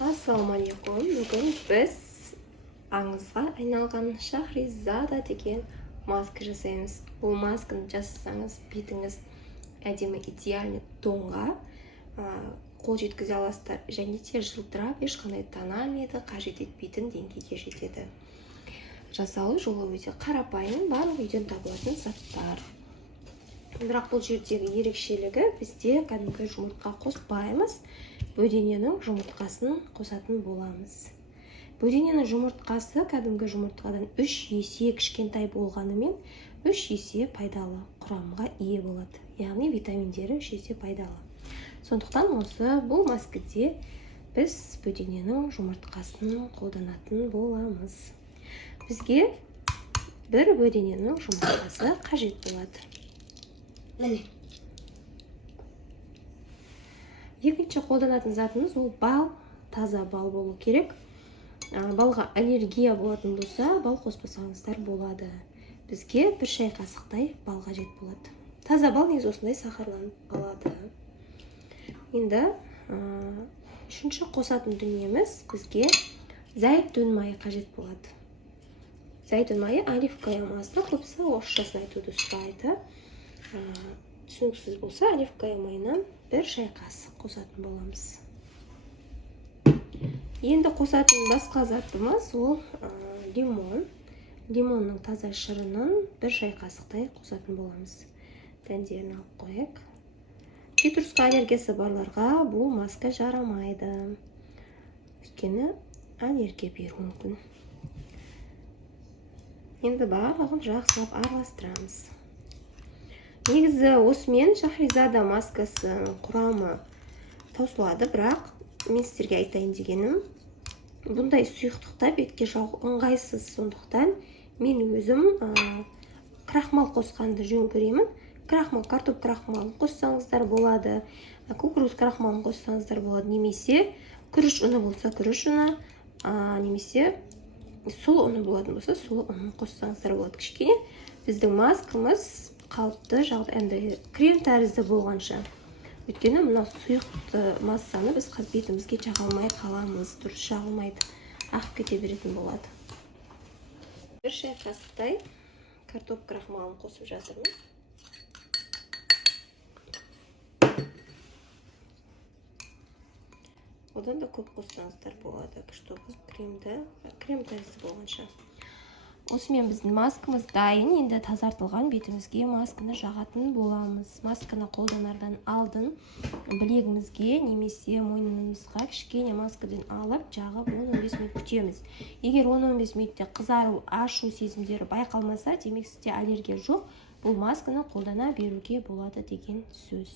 Ассалаумағалейкум. Бүгін біз аңызға айналған Шахризада деген маска жасаймыз. Бұл масканы жасасаңыз, бетіңіз әдемі идеальный тонға қол жеткізе аласыздар, және де жылтырап, ешқандай тональныйды қажет етпейтін деңгейге жетеді. Жасалу жолы өте қарапайым, барлық үйден табылатын заттар. Бірақ бұл жердегі ерекшелігі, бізде кәдімгі жұмыртқа қоспаймыз, бөдененің жұмыртқасын қосатын боламыз. Бөдененің жұмыртқасы кәдімгі жұмыртқадан 3 есе кішкентай болғанымен 3 есе пайдалы құрамға ие болады. Яғни витаминдері 3 есе пайдалы. Сондықтан бұл маскаде біз бөдененің жұмыртқасын қолданатын боламыз. Бізге бір бөдененің жұмыртқасы қажет болады. Екінші қолданатын затымыз ол бал, таза бал болу керек. Балға аллергия болатын болса, бал қоспасаңыздар болады. Бізге бір шай қасықтай бал қажет болады. Таза бал негізі осындай сахарланып алады. Енді үшінші қосатын дүниеміз бізге зәйтүн майы қажет болады. Зәйтүн майы оливковая масло, көбісі орысшасын айтуды сұрайды. Түсініксіз болса, оливковая майынан бір шай қасық қосатын боламыз. Енді қосатын басқа затымыз ол лимон. Лимонның таза шырынын бір шай қасықтай қосатын боламыз. Дәндерін алып қойық. Цитрусқа аллергиясы барларға бұл маска жарамайды. Өйткені аллергия беруі мүмкін. Енді барлығын жақсылап араластырамыз. Негізі осымен Шахризада маскасы құрамы таусылады, бірақ мен сіздерге айтайын дегенім, бұндай сұйықтықта бетке жағу ыңғайсыз, сондықтан мен өзім крахмал қосқанды жөн көремін. Картоп крахмалын қоссаңыздар болады, кукуруз крахмалын қоссаңыздар болады, немесе күріш ұны болса күріш ұны, немесе сұлы ұны болатын болса сұлы ұнын қоссаңыздар болады. Кішкене біздің маскамыз қалыпты жағдай, крем тәрізді болғанша. Өйткені мына сұйықты массаны біз бетімізге жаға алмай қаламыз, дұрыс жағылмайды, ағып кете беретін болады. Бір шай қасықтай картоп крахмалын қосып жатырмын. Одан да көп қоссаңыздар болады, чтобы крем тәрізді болғанша. Осымен біздің маскамыз дайын. Енді тазартылған бетімізге масканы жағатын боламыз. Масканы қолданардан алдын білегімізге немесе мойнымызға кішкене маскадан алып, жағып 10-15 минут күтеміз. Егер 10-15 минутте қызару, ашу сезімдері байқалмаса, демек сізде аллергия жоқ, бұл масканы қолдана беруге болады деген сөз.